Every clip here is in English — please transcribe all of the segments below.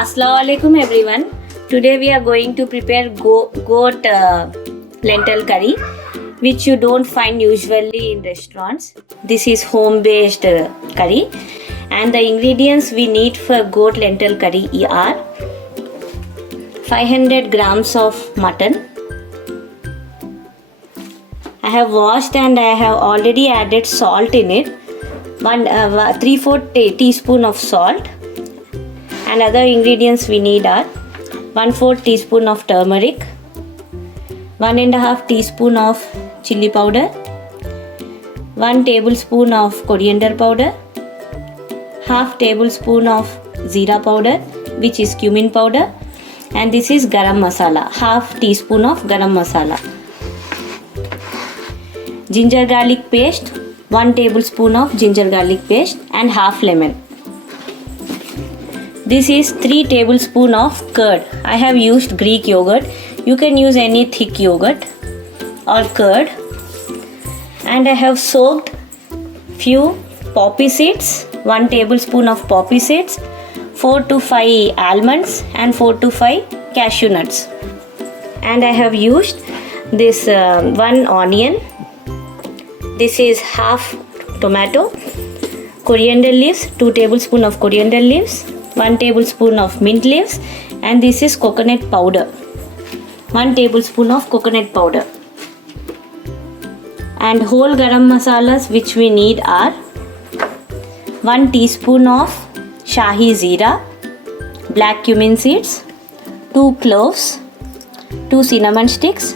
Assalamualaikum everyone. Today we are going to prepare goat lentil curry, which you don't find usually in restaurants. This is home-based curry, and the ingredients we need for goat lentil curry are 500 grams of mutton. I have washed and I have already added salt in it. 3/4 teaspoon of salt. And other ingredients we need are 1/4 teaspoon of turmeric, 1.5 teaspoon of chili powder, 1 tablespoon of coriander powder, half tablespoon of jeera powder, which is cumin powder, and this is garam masala, half teaspoon of garam masala. Ginger garlic paste, 1 tablespoon of ginger garlic paste, and half lemon. This is 3 tablespoons of curd. I have used Greek yogurt. You can use any thick yogurt or curd. And I have soaked few poppy seeds, 1 tablespoon of poppy seeds, 4 to 5 almonds, and 4 to 5 cashew nuts. And I have used this 1 onion. This is half tomato. Coriander leaves, 2 tablespoons of coriander leaves, 1 tablespoon of mint leaves, and this is coconut powder, 1 tablespoon of coconut powder. And whole garam masalas which we need are 1 teaspoon of shahi zeera, black cumin seeds, 2 cloves, 2 cinnamon sticks,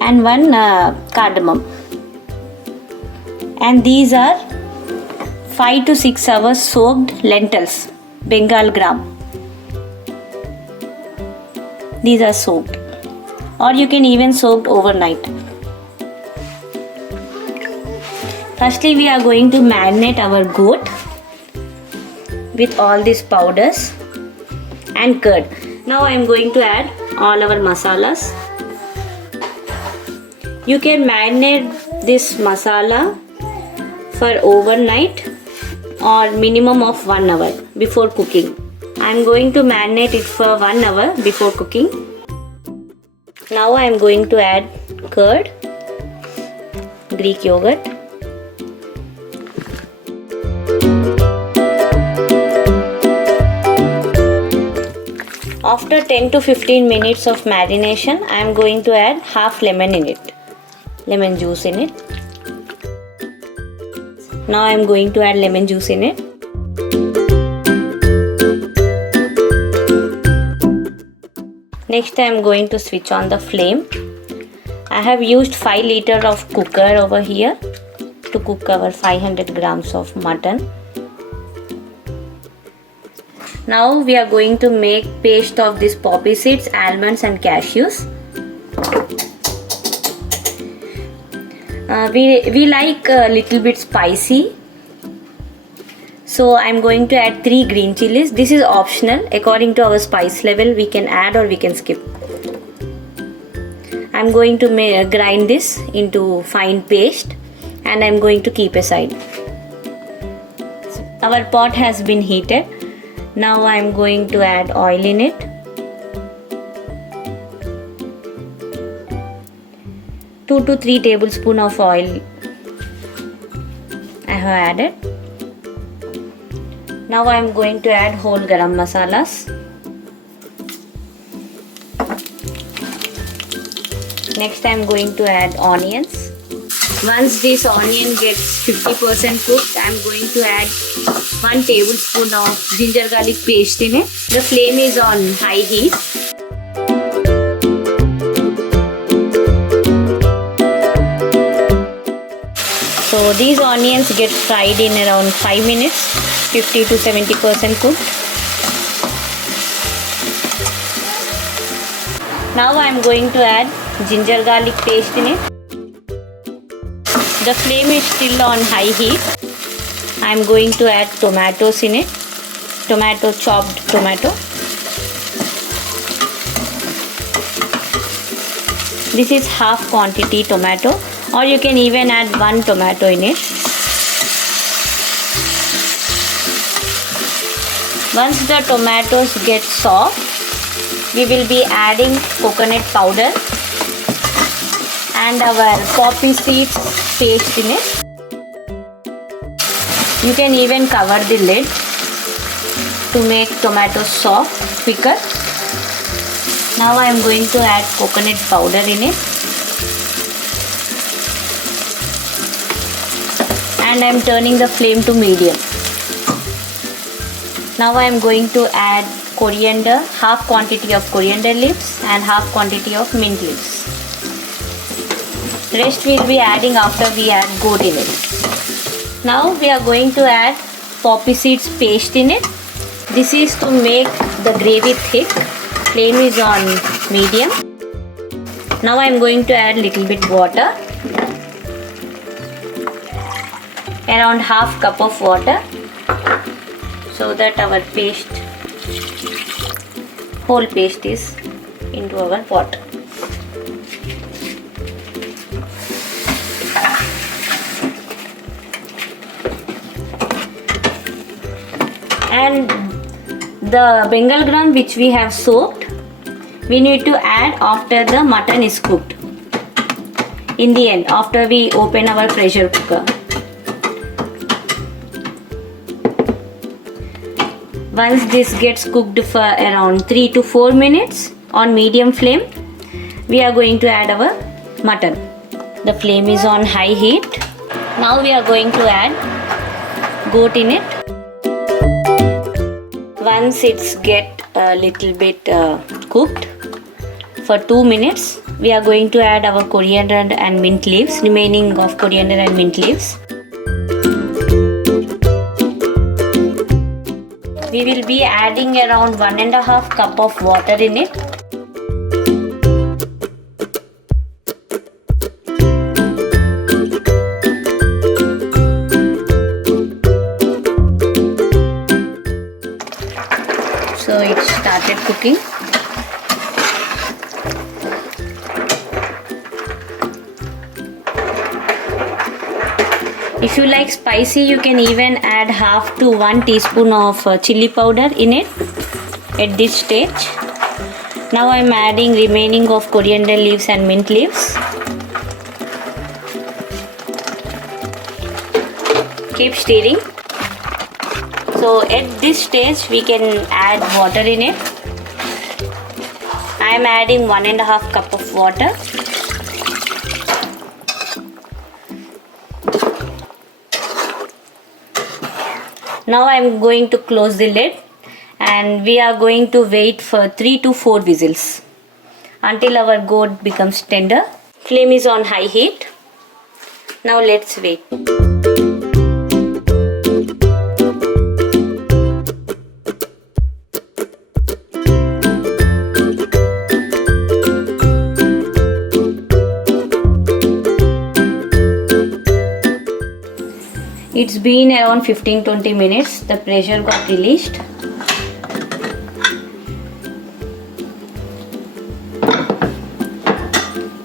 and 1 cardamom. And these are 5 to 6 hours soaked lentils, Bengal gram. These are soaked, or you can even soak overnight. Firstly, we are going to marinate our goat with all these powders and curd. Now I am going to add all our masalas. You can marinate this masala for overnight or minimum of 1 hour before cooking. I am going to marinate it for 1 hour before cooking. Now I am going to add curd, Greek yogurt, after 10 to 15 minutes of marination, I am going to add half lemon in it, lemon juice in it. Now I am going to add lemon juice in it. Next I am going to switch on the flame. I have used 5 liters of cooker over here to cook our 500 grams of mutton. Now we are going to make paste of this poppy seeds, almonds, and cashews. We like a little bit spicy, so I am going to add 3 green chilies. This is optional. According to our spice level, we can add or we can skip. I am going to grind this into fine paste, and I am going to keep aside. Our pot has been heated. Now I am going to add oil in it. 2 to 3 tablespoons of oil I have added. Now I am going to add whole garam masalas. Next I am going to add onions. Once this onion gets 50% cooked, I am going to add 1 tablespoon of ginger garlic paste in it. The flame is on high heat. So these onions get fried in around 5 minutes, 50 to 70% cooked. Now I am going to add ginger garlic paste in it. The flame is still on high heat. I am going to add tomatoes in it. Chopped tomato. This is half quantity tomato, or you can even add 1 tomato in it. Once the tomatoes get soft, we will be adding coconut powder and our poppy seeds paste in it. You can even cover the lid to make tomatoes soft quicker. Now I am going to add coconut powder in it. And I am turning the flame to medium. Now I am going to add coriander, half quantity of coriander leaves and half quantity of mint leaves. Rest we will be adding after we add goat in it. Now we are going to add poppy seeds paste in it. This is to make the gravy thick. Flame is on medium. Now I am going to add little bit water. Around half cup of water, so that our paste, whole paste is into our pot. And the Bengal gram which we have soaked, we need to add after the mutton is cooked. In the end, after we open our pressure cooker. Once this gets cooked for around 3 to 4 minutes on medium flame, we are going to add our mutton. The flame is on high heat. Now we are going to add goat in it. Once it's get a little bit cooked for 2 minutes, we are going to add our coriander and mint leaves, remaining of coriander and mint leaves. We will be adding around 1.5 cup of water in it. So it started cooking. If you like spicy, you can even add half to 1 teaspoon of chili powder in it at this stage. Now I am adding remaining of coriander leaves and mint leaves. Keep stirring. So at this stage we can add water in it. I am adding 1.5 cup of water. Now I am going to close the lid and we are going to wait for 3 to 4 whistles until our goat becomes tender. Flame is on high heat. Now let's wait. It's been around 15-20 minutes. The pressure got released.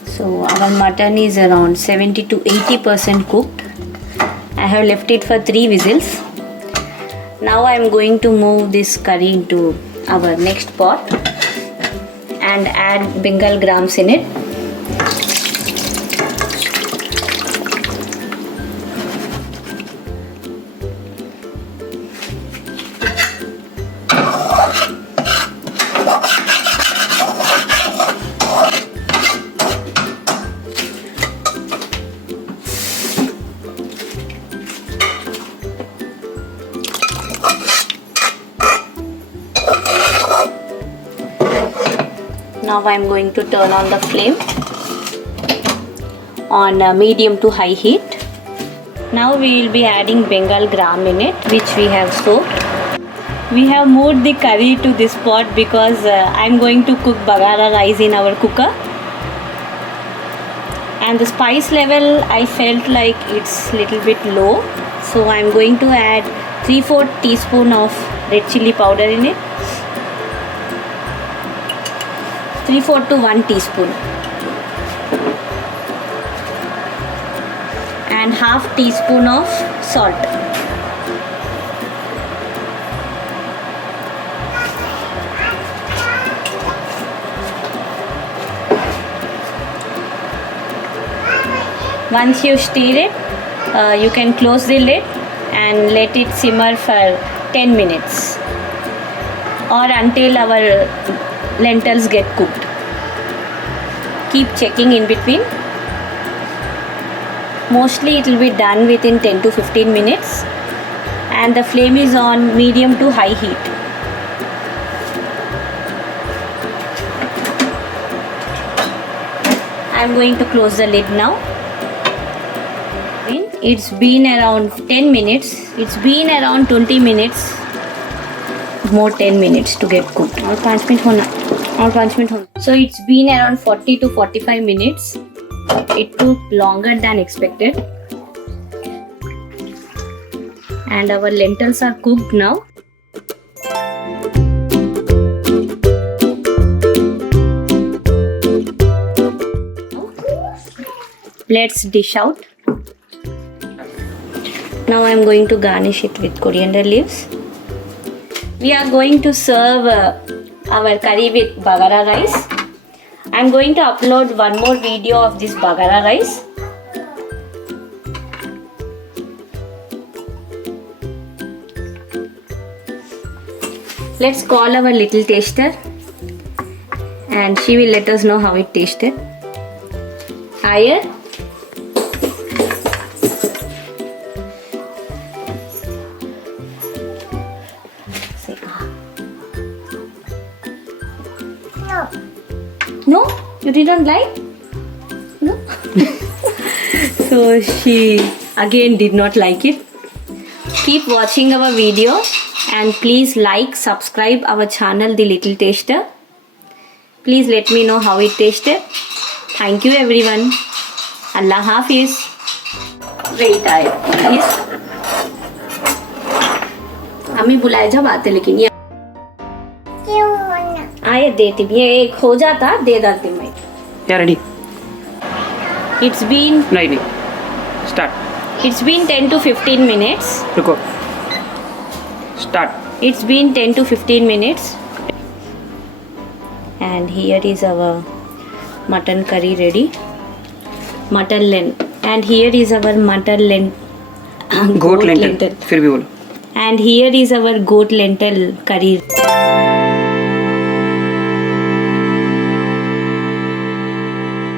So our mutton is around 70 to 80% cooked. I have left it for 3 whistles. Now I am going to move this curry into our next pot and add Bengal grams in it. Now I am going to turn on the flame on medium to high heat. Now we will be adding Bengal gram in it, which we have soaked. We have moved the curry to this pot because I am going to cook bagara rice in our cooker. And the spice level I felt like it's little bit low. So I am going to add 3/4 teaspoon of red chili powder in it. 3/4 to 1 teaspoon. And half teaspoon of salt. Once you stir it, you can close the lid and let it simmer for 10 minutes or until our lentils get cooked. Keep checking in between. Mostly it will be done within 10 to 15 minutes and the flame is on medium to high heat. I am going to close the lid now. It's been around 10 minutes. It's been around 20 minutes. More 10 minutes to get cooked. और 5 minute होना. So it's been around 40 to 45 minutes. It took longer than expected. And our lentils are cooked now. Let's dish out. Now I am going to garnish it with coriander leaves. We are going to serve our curry with bagara rice. I am going to upload one more video of this bagara rice. Let's call our little taster and she will let us know how it tasted. Higher. No, you didn't like? No. So she again did not like it. Keep watching our video and please like, subscribe our channel The Little Taster. Please let me know how it tasted. Thank you everyone. Allah Hafiz. Wait, please. हमें बुलाए जब आते लेकिन ये आए देती ये एक हो जाता दे देती मैं क्या रेडी It's been नहीं start It's been 10 to 15 minutes. रुको start It's been 10 to 15 minutes. And here is our mutton curry ready. Mutton lent. And here is our mutton lent. goat lentil फिर भी बोलो And here is our goat lentil curry.